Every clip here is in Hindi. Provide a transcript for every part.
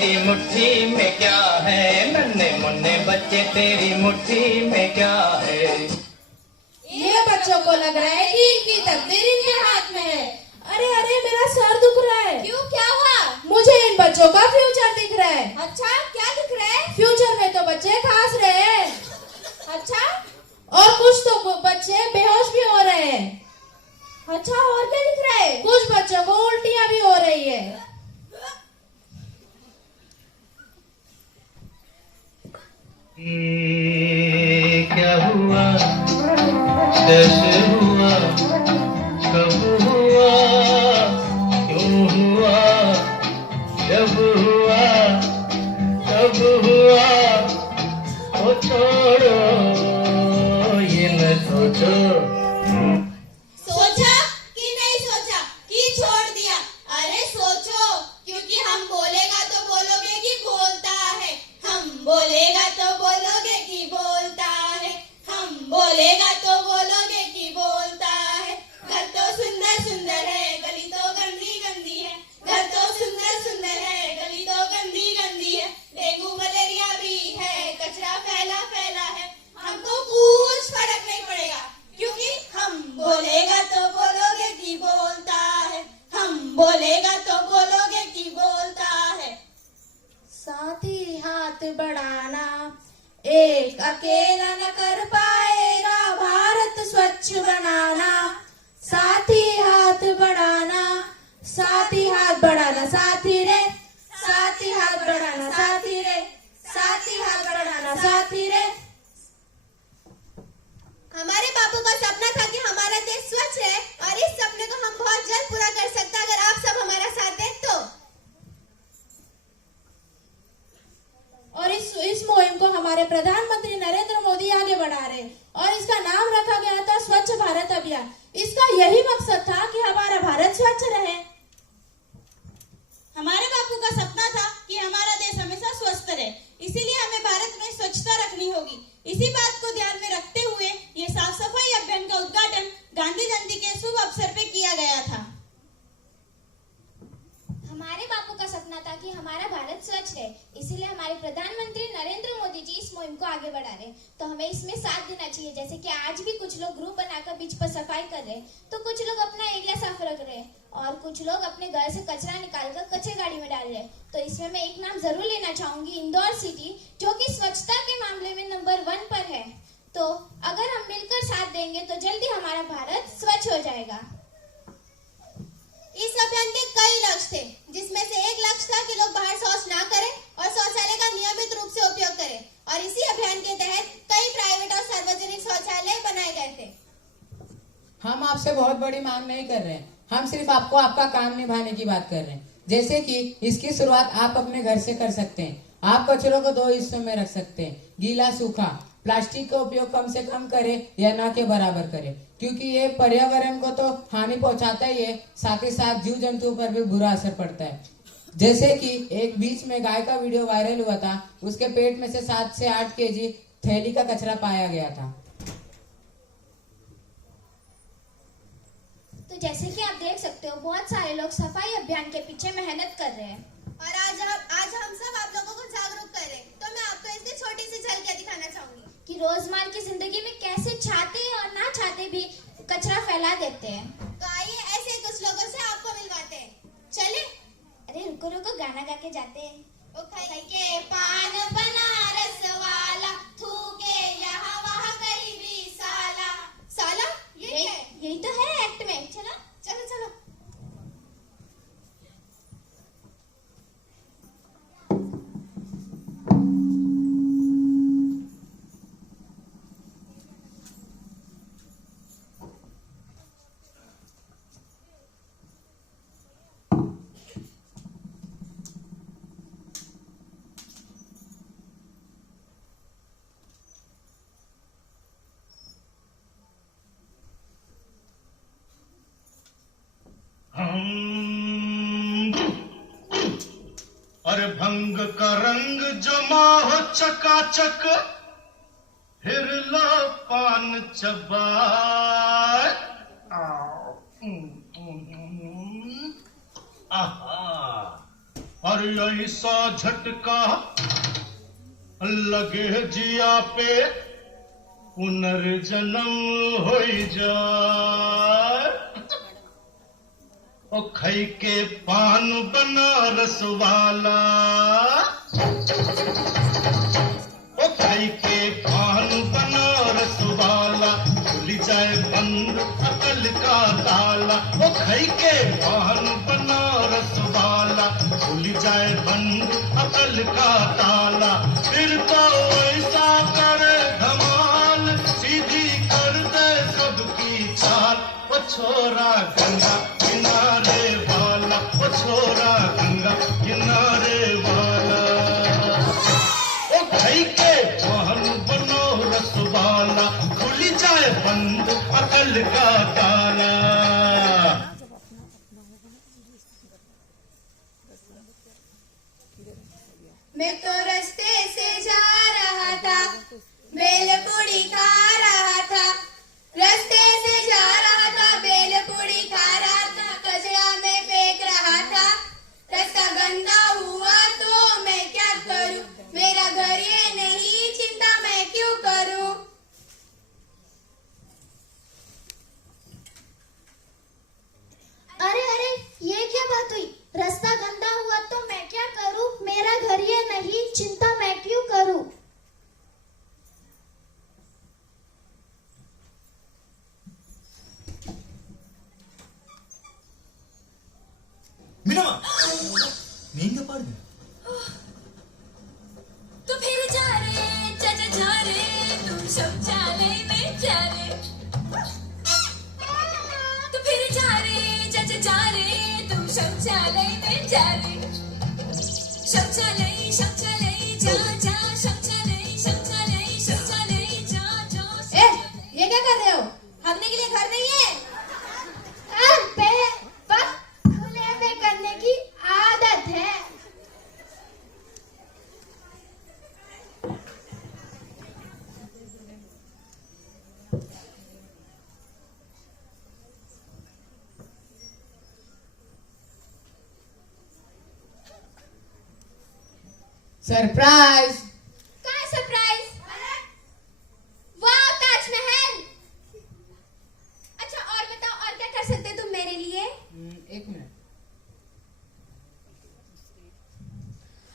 तेरी मुट्ठी में क्या है, नन्हे मुन्ने बच्चे तेरी मुट्ठी में क्या है। ये बच्चों को लग रहा है कि इनकी तकदीर इनके हाथ में है। अरे अरे मेरा सर दुख रहा है। क्यों, क्या हुआ? मुझे इन बच्चों का फ्यूचर दिख रहा है। अच्छा, क्या दिख रहा है? फ्यूचर में तो बच्चे खास रहे हैं। अच्छा, और कुछ तो बच्चे बेहोश भी हो रहे हैं। अच्छा, और क्या दिख रहा है? कुछ बच्चों को उल्टियां भी हो रही है। क्या हुआ, कैसे हुआ, कब हुआ, क्यों हुआ, जब हुआ, कब हुआ, ओ छोड़ो ये न सोचो। सोचा कि नहीं सोचा कि छोड़ दिया? अरे सोचो, क्योंकि हम बोलेगा तो बोलोगे कि बोलता है, हम बोलेगा तो बोलोगे कि बोलता है, हम बोलेगा तो बोलोगे कि बोलता है। घर तो सुंदर सुंदर है, गली तो गंदी गंदी है। घर तो सुंदर सुंदर है, गली तो गंदी गंदी है। डेंगू मलेरिया भी है, कचरा फैला फैला है। हमको कुछ फर्क नहीं पड़ेगा, क्योंकि हम बोलेगा तो बोलोगे कि बोलता है, हम बोलेगा तो बोलोगे कि बोलता है। साथी हाथ बढ़ाना एक अकेला न कर पाएगा भारत स्वच्छ बनाना। साथी हाथ बढ़ाना, साथी हाथ बढ़ाना, साथी रे, साथी हाथ बढ़ाना, साथी रे, साथी हाथ बढ़ाना, साथी रे। हमारे बापू का सपना था कि हमारा देश स्वच्छ है, और इस सपने को हम बहुत जल्द पूरा कर सकते हैं अगर आप सब हमारा साथ दें तो। और इस मुहिम को हमारे प्रधानमंत्री नरेंद्र मोदी आगे बढ़ा रहे, और इसका नाम रखा गया था स्वच्छ भारत अभियान। इसका यही मकसद था कि हमारा भारत स्वच्छ रहे। हमारे बापू का सपना था कि हमारा देश हमेशा स्वस्थ रहे, इसीलिए हमें भारत में स्वच्छता रखनी होगी। इसी बात को ध्यान में रखते हुए ये साफ सफाई अभियान का उद्घाटन गांधी जयंती के शुभ अवसर पे किया गया था। हमारे बापू का सपना था कि हमारा भारत स्वच्छ रहे, इसीलिए हमारे प्रधानमंत्री नरेंद्र मोदी जी इस मुहिम को आगे बढ़ा रहे। तो हमें इसमें साथ देना चाहिए। जैसे कि आज भी कुछ लोग ग्रुप बनाकर बीच पर सफाई कर रहे हैं, तो कुछ लोग अपना एरिया साफ रख रहे हैं, और कुछ लोग अपने घर से कचरा निकालकर कचरे गाड़ी में डाल रहे हैं। तो इसमें मैं एक नाम जरूर लेना चाहूंगी, इंदौर सिटी, जो कि स्वच्छता के मामले में नंबर 1 पर है। तो अगर हम मिलकर साथ देंगे तो जल्दी हमारा भारत स्वच्छ हो जाएगा। इस अभियान के कई लक्ष्य थे, जिसमें से एक लक्ष्य था कि लोग बाहर शौच ना करें और शौचालय का नियमित रूप से उपयोग करें। और इसी अभियान के तहत कई प्राइवेट और सार्वजनिक शौचालय बनाए गए थे। हम आपसे बहुत बड़ी मांग नहीं कर रहे हैं, हम सिर्फ आपको आपका काम निभाने की बात कर रहे हैं। जैसे कि इसकी शुरुआत आप अपने घर से कर सकते हैं। आप कचरों को 2 हिस्सों में रख सकते हैं, गीला सूखा। प्लास्टिक का उपयोग कम से कम करें या ना के बराबर करें, क्योंकि ये पर्यावरण को तो हानि पहुंचाता ही है, साथ ही साथ जीव जंतुओं पर भी बुरा असर पड़ता है। जैसे कि एक बीच में गाय का वीडियो वायरल हुआ था, उसके पेट में से 7 से 8 केजी थैली का कचरा पाया गया था। तो जैसे कि आप देख सकते हो, बहुत सारे लोग सफाई अभियान के पीछे मेहनत कर रहे हैं, और आज हम सब आप लोगों को जागरूक करें। तो मैं आपको इसकी छोटी सी झलकियां दिखाना चाहूंगी कि रोजमर्रा की जिंदगी में कैसे चाहते और ना चाहते भी कचरा फैला देते हैं। तो आइए ऐसे कुछ लोगों से आपको मिलवाते हैं, चले? अरे रुको रुको, गाना गा के जाते हैं। ओ खाई के पान बनारस वाला, थूके यहाँ वहाँ कहीं भी साला। साला ये क्या है? यही तो है एक्ट में। चलो चलो चलो। अरे भंग का रंग जमा हो चकाचक, फिर लो पान चबाए। आहा, और ऐसा झटका लगे जिया पे पुनर्जन्म हो जाए। ओ खई के पान बनारस वाला, ओ खई के पान बनारस वाला, खुल जाए बंद अकल का ताला। ओ खई के पान बनारस वाला, खुल जाए बंद अकल का ताला। फिर तो ऐसा करे धमाल, सीधी कर दे सबकी चाल। ओ छोरा गंगा किनारे वाला, ओ छोरा गंगा किनारे वाला। ओ भाई के वाहन बनो रस वाला, खुल जाए बंद अकल का ताला। मैं तो रास्ते से जा रहा था, बेलपूरी खा रहा था। रास्ते से जा रहा था, बेलपूरी खा रहा था, कचरा में फेंक रहा था। रास्ता गंदा हुआ तो मैं क्या करूं, मेरा घर ये नहीं, चिंता मैं क्यों करूं। अरे अरे, ये क्या बात हुई? रास्ता गंदा हुआ तो मैं क्या करूं, मेरा घर ये नहीं, चिंता मैं क्यों करूं। मीना नींद का पाड़ तो फिर जा रे चाचा जा रे, तुम शौचालय में जा रे। तो फिर जा रे चाचा जा रे, तुम शौचालय में जा रे। शौचालय शौचालय जा जा, शौचालय शौचालय शौचालय जा जा। ये क्या कर रहे हो? भागने के लिए घर नहीं है। खुले में करने की आदत है। सरप्राइज। क्या सरप्राइज? वाह, ताजमहल। अच्छा, और बताओ, और क्या कर सकते तुम मेरे लिए? एक मिनट।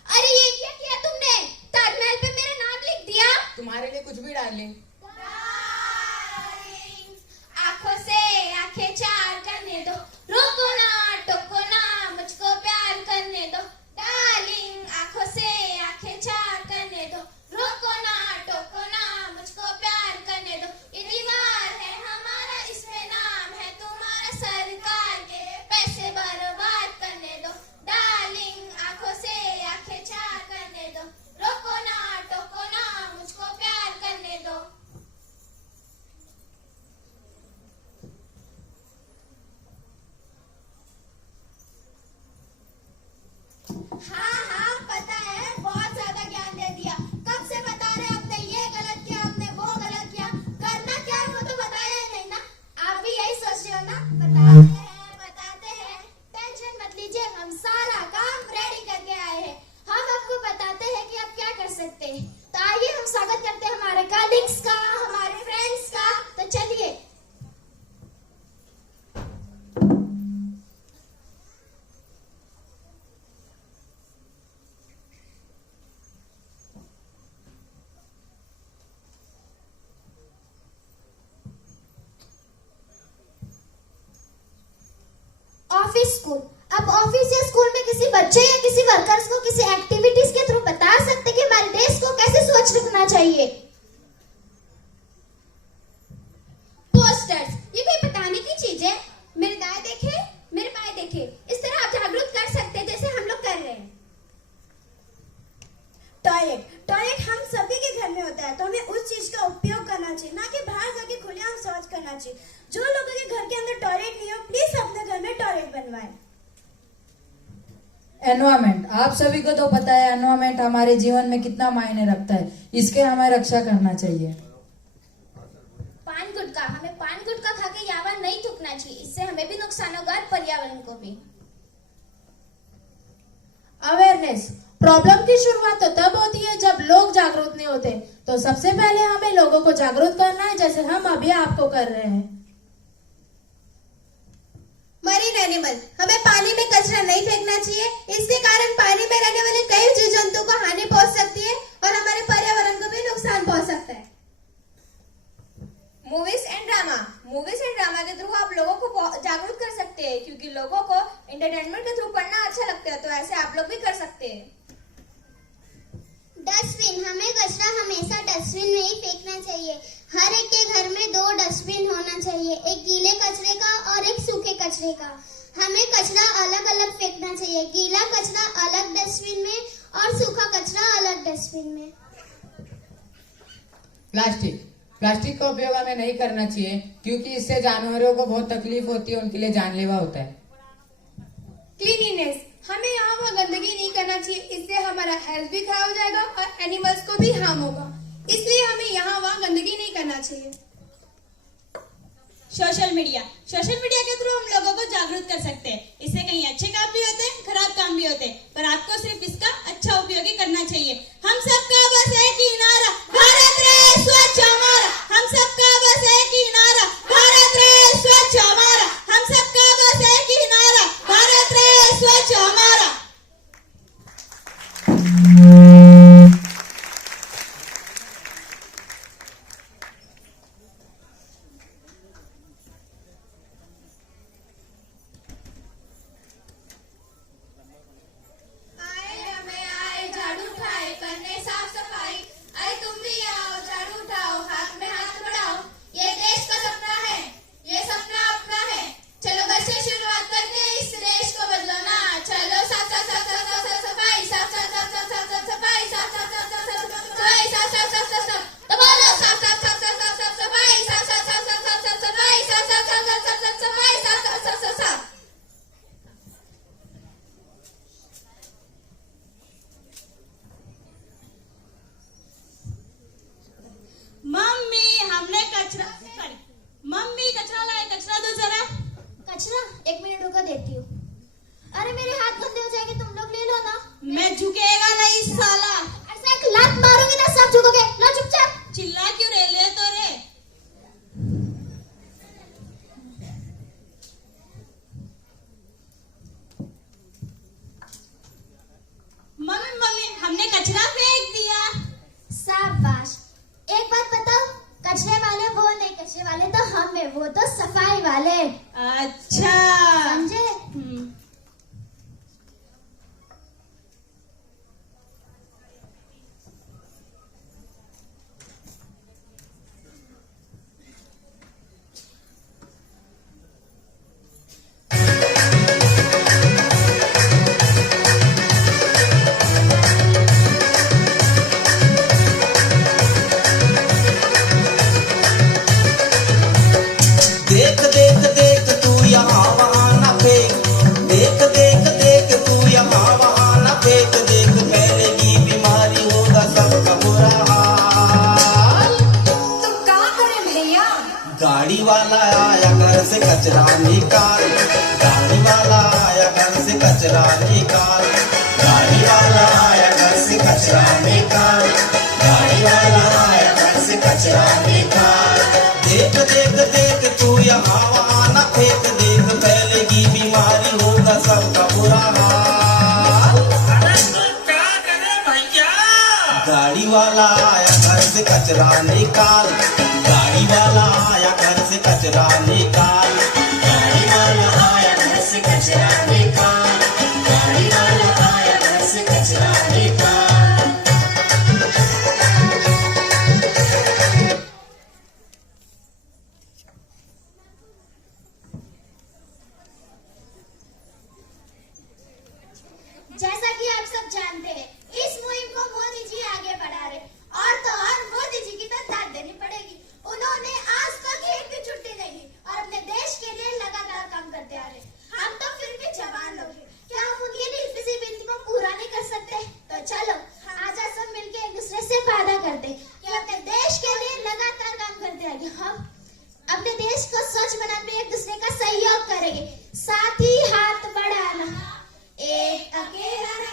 अरे ये क्या किया तुमने? ताजमहल पे मेरा नाम लिख दिया। तुम्हारे लिए कुछ भी डाल लें। आंखों से आंखें चार करने दो, रोको ना टोको ना, मुझको प्यार करने दो। डार्लिंग, आंखों से आंखें चार करने दो, रोको ना टोको ना, मुझको प्यार करने दो। ये दीवार है हमारा, इसमें नाम है तुम्हारा, सरकार के पैसे बर्बाद करने दो। डार्लिंग, आंखों से आंखें चार करने दो, रोको ना टोको ना, मुझको प्यार करने दो। हाँ, पता है, बहुत ज्यादा ज्ञान दे दिया। कब से बता रहे हमने ये गलत किया, हमने वो गलत किया। करना क्या है वो तो बताया ही नहीं ना। आप भी यही सोच रहे हो ना? बताते हैं। टेंशन मत लीजिए, हम सारा काम रेडी करके आए हैं। हम आपको बताते हैं कि आप क्या कर सकते हैं। तो आइए हम स्वागत करते हैं हमारे कलीग्स का, हमारे फ्रेंड्स का। तो चलिए। Office school. अब ऑफिस या स्कूल में किसी बच्चे या किसी वर्कर्स को किसी एक्टिविटीज के थ्रू बता सकते कि हमारे देश को कैसे स्वच्छ रखना चाहिए। पोस्टर्स, ये कोई बताने की चीज है? मेरे दाएं देखे, मेरे बाएं देखे, इस तरह आप जागरूक कर सकते हैं जैसे हम लोग कर रहे हैं। टॉयलेट हम सभी के घर में होता है, तो हमें उस चीज का उपयोग करना चाहिए, ना कि बाहर जाके खुलेआम शौच करना चाहिए। जो लोगों के घर के अंदर टॉयलेट नहीं हो, प्लीज अपने घर में टॉयलेट बनवाएं। एनवायरमेंट, आप सभी को तो पता है एनवायरमेंट हमारे जीवन में कितना मायने रखता है, इसके हमें रक्षा करना चाहिए। पान गुटखा, हमें पान गुटखा खा के यावा नहीं थूकना चाहिए, इससे हमें भी नुकसान होगा और पर्यावरण को भी। अब प्रॉब्लम की शुरुआत तो तब होती है जब लोग जागरूक नहीं होते। तो सबसे पहले हमें लोगों को जागरूक करना है, जैसे हम अभी आपको कर रहे हैं। मरीन एनिमल, हमें पानी में कचरा नहीं फेंकना चाहिए। इसके कारण पानी में रहने वाले कई जीव जंतु को हानि पहुंच सकती है और हमारे पर्यावरण को भी नुकसान पहुंच सकता है। मूवीज एंड ड्रामा के थ्रू आप लोगों को जागरूक कर सकते हैं, क्योंकि लोगों को एंटरटेनमेंट के थ्रू पढ़ना अच्छा लगता है, तो ऐसे आप लोग भी कर सकते हैं। डस्टबिन, हमें कचरा हमेशा डस्टबिन में ही फेंकना चाहिए। हर एक के घर में 2 डस्टबिन होना चाहिए, एक गीले कचरे का और एक सूखे कचरे का। हमें कचरा अलग अलग फेंकना चाहिए, गीला कचरा अलग डस्टबिन में और सूखा कचरा अलग डस्टबिन में। प्लास्टिक का उपयोग हमें नहीं करना चाहिए, क्योंकि इससे जानवरों को बहुत तकलीफ होती है, उनके लिए जानलेवा होता है। क्लीनिनेस, हमें यहाँ वहाँ गंदगी नहीं करना चाहिए, इससे हमारा हेल्थ भी खराब हो जाएगा और एनिमल्स को भी हार्म होगा। इसलिए हमें यहाँ वहाँ गंदगी नहीं करना चाहिए। सोशल मीडिया के थ्रू हम लोगों को जागरूक कर सकते हैं। इससे कहीं अच्छे काम भी होते हैं, खराब काम भी होते हैं, पर आपको सिर्फ इसका अच्छा उपयोग ही करना चाहिए। हम सबका बस एक ही नारा, भारत रहे स्वच्छ हमारा। हम सबका बस एक ही नारा, भारत रहे स्वच्छ हमारा। हम सबका बस एक ही नारा, भारत रहे स्वच्छ हमारा। मम्मी कचरा लाए, कचरा दो जरा। कचरा 1 मिनट रुको, देती हूँ। अरे मेरे हाथ गंदे हो जाएंगे, तुम लोग ले लो ना। मैं झुकेगा नहीं साला। ऐसा एक लात मारूंगी ना, सब झुकोगे। लो चुपचाप। चिल्ला क्यों रे, ले तो रे। मम्मी हमने कचरा फेंक दिया। शाबाश। एक बात बताओ, कचरे वाले वो नहीं, कचरे वाले तो हम है, वो तो सफाई वाले। अच्छा समझे? देख देख देख तू यहाँ वहाँ न फेंक, देख देख देख तू यहाँ वहाँ न फेंक, देख फैलेगी बीमारी, होगा सबका बुरा हाल। तो क्या करें भैया? गाड़ी वाला आया घर से कचरा निकाल, गाड़ी वाला आया घर से कचरा निकाल, गाड़ी वाला आया घर से कचरा निकाल, गाड़ी वाला आया घर से कचरा निकाल। देख देख देख तू यहाँ वहाँ न फेंक, देख फैलेगी बीमारी, होगा सबका बुरा हाल। अरे तू क्या करे भैया? गाड़ी वाला आया घर से कचरा निकाल, गाड़ी वाला आया घर से कचरा निकाल, गाड़ी वाला आया घर से कचरा निकाल, गाड़ी वाला आया घर से कचरा निकाल। जैसा कि आप सब जानते हैं, इस मुहिम को मोदी जी आगे बढ़ा रहे, और तो और मोदी जी की तो दाद देनी पड़ेगी। उन्होंने आज तक एक भी छुट्टी नहीं ली और अपने देश के लिए लगातार काम करते आ रहे। हम तो फिर भी जवान लोग हैं, क्या हम उनके लिए किसी विनती को पूरा नहीं कर सकते? तो चलो आजा सब मिलके एक दूसरे से वादा करते कि अपने देश के लिए लगातार काम करते आएंगे। हम अपने देश को स्वच्छ बनाने में एक दूसरे का सहयोग करेंगे, साथ ही हाथ बढ़ाना। एक अकेला